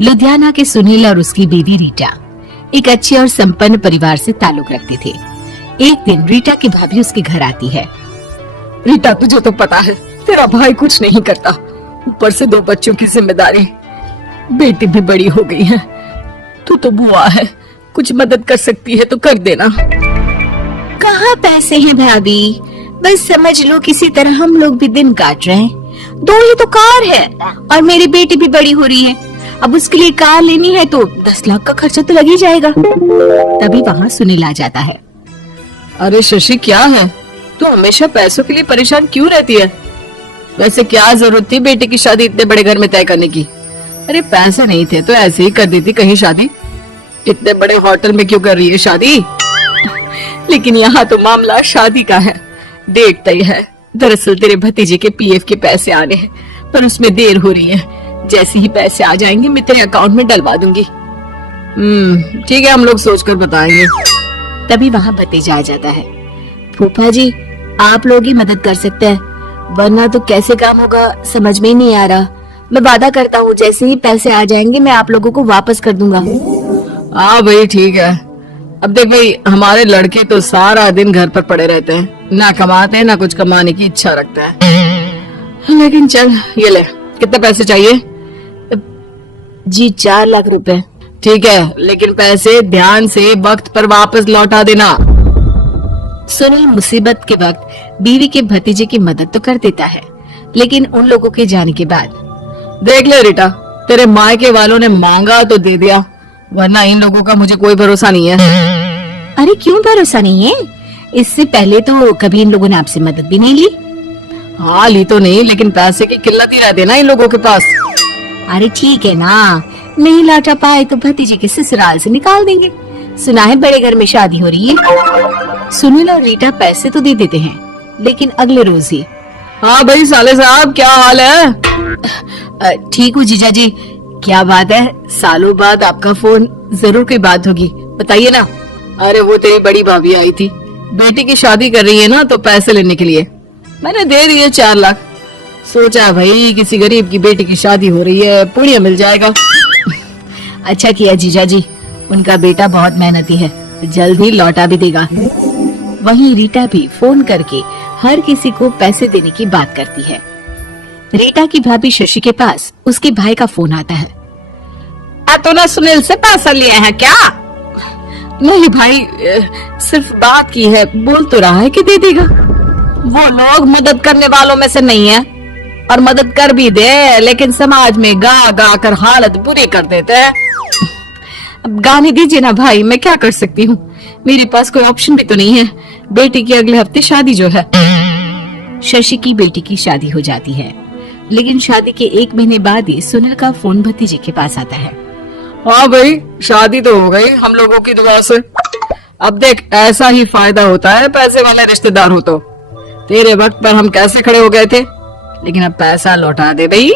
लुधियाना के सुनील और उसकी बीवी रीटा एक अच्छे और संपन्न परिवार से ताल्लुक रखते थे। एक दिन रीटा की भाभी उसके घर आती है। रीटा, तुझे तो पता है तेरा भाई कुछ नहीं करता, ऊपर से 2 बच्चों की जिम्मेदारी, बेटी भी बड़ी हो गई है। तू तो बुआ है, कुछ मदद कर सकती है तो कर देना। कहाँ पैसे हैं भाभी, बस समझ लो किसी तरह हम लोग भी दिन काट रहे हैं। 2 ही तो कार है और मेरी बेटी भी बड़ी हो रही है। अब उसके लिए कार लेनी है तो 10 लाख का खर्चा तो लग ही जाएगा। तभी वहाँ सुनील आ जाता है। अरे शशि, क्या है, तू हमेशा पैसों के लिए परेशान क्यों रहती है? वैसे क्या जरूरत थी बेटी की शादी इतने बड़े घर में तय करने की? अरे पैसे नहीं थे तो ऐसे ही कर देती कहीं शादी। इतने बड़े होटल में क्यों कर रही है शादी? लेकिन यहाँ तो मामला शादी का है, डेट तय है। दरअसल तेरे भतीजे के पीएफ के पैसे आने हैं, पर उसमें देर हो रही है। जैसे ही पैसे आ जाएंगे मैं तेरे अकाउंट में डलवा दूंगी। ठीक है, हम लोग सोचकर बताएंगे। तभी वहाँ भतीजा आ जाता है। फूफा जी, आप लोग ही मदद कर सकते हैं, वरना तो कैसे काम होगा समझ में ही नहीं आ रहा। मैं वादा करता हूँ जैसे ही पैसे आ जाएंगे मैं आप लोगों को वापस कर दूंगा। हाँ भाई, ठीक है। अब देख भाई, हमारे लड़के तो सारा दिन घर पर पड़े रहते हैं, ना कमाते हैं ना कुछ कमाने की इच्छा रखते हैं। लेकिन चल, ये ले, कितने पैसे चाहिए? जी 4 लाख रुपए। ठीक है, लेकिन पैसे ध्यान से वक्त पर वापस लौटा देना। सुनील मुसीबत के वक्त बीवी के भतीजे की मदद तो कर देता है, लेकिन उन लोगों के जाने के बाद देख ले रीटा, तेरे मायके वालों ने मांगा तो दे दिया, वरना इन लोगों का मुझे कोई भरोसा नहीं है। अरे क्यों भरोसा नहीं है? इससे पहले तो कभी इन लोगों ने आपसे मदद भी नहीं ली। हाँ, ली तो नहीं, लेकिन पैसे की किल्लत ही रहती है ना इन लोगों के पास। अरे ठीक है ना, नहीं लौटा पाए तो भतीजे के ससुराल से निकाल देंगे। सुना है बड़े घर में शादी हो रही है। सुनील और रीटा पैसे तो दे देते हैं, लेकिन अगले रोज ही। हाँ भाई साले साहब, क्या हाल है? ठीक हूँ जीजा जी। क्या बात है, सालों बाद आपका फोन, जरूर कोई बात होगी, बताइए ना। अरे वो तेरी बड़ी भाभी आई थी, बेटी की शादी कर रही है ना, तो पैसे लेने के लिए मैंने दे दिए 4 लाख। सोचा भाई किसी गरीब की बेटी की शादी हो रही है, पुण्य मिल जाएगा। अच्छा किया जीजा जी, उनका बेटा बहुत मेहनती है, जल्द ही लौटा भी देगा। वहीं रीटा भी फोन करके हर किसी को पैसे देने की बात करती है। रीटा की भाभी शशि के पास उसके भाई का फोन आता है। तूने सुनील से पैसा लिया है क्या? नहीं भाई, सिर्फ बात की है, बोल तो रहा है कि दे देगा। वो लोग मदद करने वालों में से नहीं है, और मदद कर भी दे लेकिन समाज में गा गा कर हालत बुरी कर देते हैं। अब गाने दीजिए ना भाई, मैं क्या कर सकती हूँ, मेरे पास कोई ऑप्शन भी तो नहीं है। बेटी की अगले हफ्ते शादी जो है। शशि की बेटी की शादी हो जाती है, लेकिन शादी के 1 महीने बाद ही सुनील का फोन भतीजे के पास आता है। हाँ भाई, शादी तो हो गई हम लोगों की दुआ से। अब देख, ऐसा ही फायदा होता है पैसे वाले रिश्तेदार हो तो। तेरे वक्त पर हम कैसे खड़े हो गए थे, लेकिन अब पैसा लौटा दे भाई।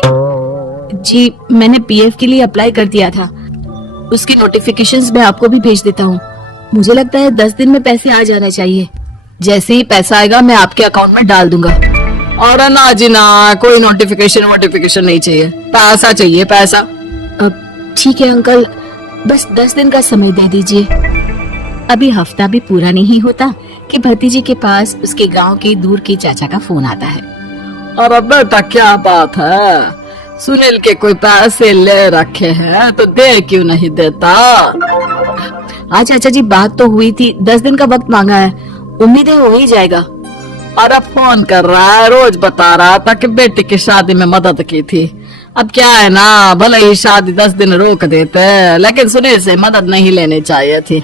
जी, मैंने पीएफ के लिए अप्लाई कर दिया था, उसकी नोटिफिकेशंस मैं आपको भी भेज देता हूँ। मुझे लगता है 10 दिन में पैसे आ जाना चाहिए। जैसे ही पैसा आएगा मैं आपके अकाउंट में डाल दूंगा। और ना जी ना, कोई नोटिफिकेशन नहीं चाहिए, पैसा चाहिए, पैसा। अब ठीक है अंकल, बस 10 दिन का समय दे दीजिए। अभी हफ्ता भी पूरा नहीं होता कि भतीजे के पास उसके गांव के दूर के चाचा का फोन आता है। और अब बेटा क्या बात है, सुनील के कोई पैसे ले रखे हैं तो दे क्यों नहीं देता? हाँ चाचा जी, बात तो हुई थी, 10 दिन का वक्त मांगा है, उम्मीद है हो ही जाएगा। और अब फोन कर रहा है, रोज बता रहा था कि बेटी की शादी में मदद की थी। अब क्या है ना, भले ही शादी 10 दिन रोक देते, लेकिन सुनील से मदद नहीं लेनी चाहिए थी।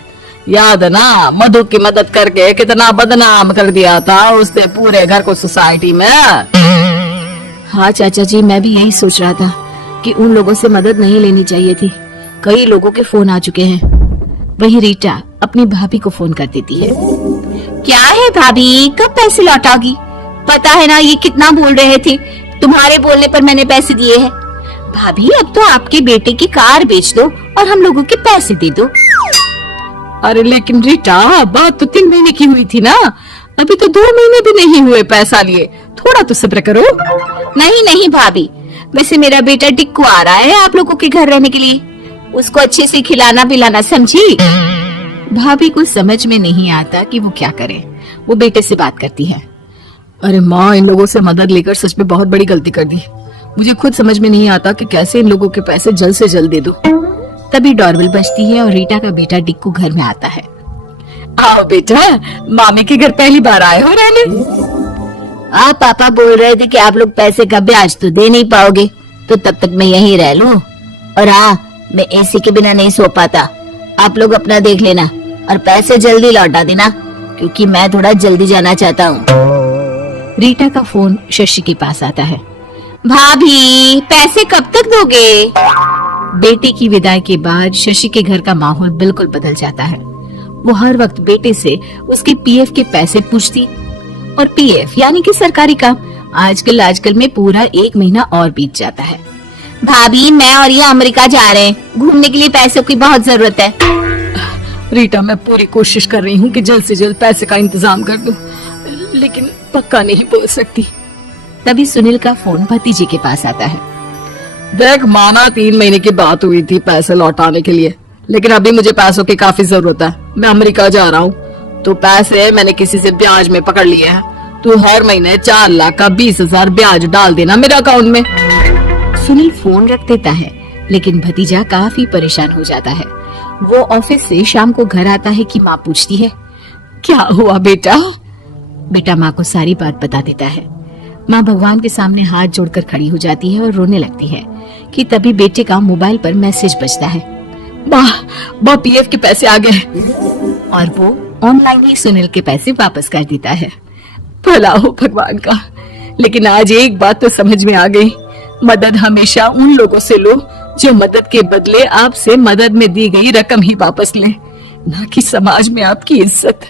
याद है ना, मधु की मदद करके कितना बदनाम कर दिया था उसने पूरे घर को सोसाइटी में। हाँ चाचा जी, मैं भी यही सोच रहा था कि उन लोगों से मदद नहीं लेनी चाहिए थी। कई लोगों के फोन आ चुके हैं। वहीं रीटा अपनी भाभी को फोन कर देती है। क्या है भाभी, कब पैसे लौटाओगी? पता है ना ये कितना बोल रहे थे, तुम्हारे बोलने पर मैंने पैसे दिए हैं। भाभी अब तो आपके बेटे की कार बेच दो और हम लोगों के पैसे दे दो। अरे लेकिन रीटा, बात तो 3 महीने की हुई थी ना, अभी तो 2 महीने भी नहीं हुए पैसा लिए, थोड़ा तो सब्र करो। नहीं नहीं भाभी, वैसे मेरा बेटा टिक्कू आ रहा है आप लोगों के घर रहने के लिए, उसको अच्छे से खिलाना पिलाना, समझी? भाभी को समझ में नहीं आता कि वो क्या करे। वो बेटे से बात करती है। अरे माँ, इन लोगों से मदद लेकर सच में बहुत बड़ी गलती कर दी। मुझे खुद समझ में नहीं आता कि कैसे इन लोगों के पैसे जल्द से जल्द दे दूं। तभी डोरबेल बजती है और रीटा का बेटा डिक्कू घर में आता है। आओ बेटा, मामी के घर पहली बार आए हो रहने। आप पापा बोल रहे थे कि आप लोग पैसे का ब्याज तो दे नहीं पाओगे, तो तब तक मैं यहीं रह लूं। और हाँ, मैं एसी के बिना नहीं सो पाता। आप लोग अपना देख लेना और पैसे जल्दी लौटा देना, क्योंकि मैं थोड़ा जल्दी जाना चाहता हूँ। रीटा का फोन शशि के पास आता है। भाभी, पैसे कब तक दोगे? बेटे की विदाई के बाद शशि के घर का माहौल बिल्कुल बदल जाता है। वो हर वक्त बेटे से उसके पीएफ के पैसे पूछती, और पीएफ यानी कि सरकारी काम। आजकल में पूरा 1 महीना और बीत जाता है। भाभी, मैं और ये अमेरिका जा रहे हैं, घूमने के लिए पैसों की बहुत जरूरत है। रीटा, मैं पूरी कोशिश कर रही हूँ कि जल्द से जल्द पैसे का इंतजाम कर दूं, लेकिन पक्का नहीं बोल सकती। तभी सुनील का फोन भतीजे के पास आता है। देख माना, 3 महीने की बात हुई थी पैसे लौटाने के लिए, लेकिन अभी मुझे पैसों की काफी जरूरत है। मैं अमेरिका जा रहा हूँ, तो पैसे मैंने किसी से ब्याज में पकड़ लिए हैं। तू हर महीने 4 लाख का 20,000 ब्याज डाल देना मेरे अकाउंट में। सुनील फोन रख देता है, लेकिन भतीजा काफी परेशान हो जाता है। वो ऑफिस से शाम को घर आता है कि माँ पूछती है, क्या हुआ बेटा? बेटा माँ को सारी बात बता देता है। माँ भगवान के सामने हाथ जोड़कर खड़ी हो जाती है और रोने लगती है कि तभी बेटे का मोबाइल पर मैसेज बजता है। माँ, पीएफ के पैसे आ गए। और वो ऑनलाइन ही सुनील के पैसे वापस कर देता है। भला हो भगवान का। लेकिन आज एक बात तो समझ में आ गई, मदद हमेशा उन लोगों से लो जो मदद के बदले आपसे मदद में दी गई रकम ही वापस ले, ना कि समाज में आपकी इज्जत।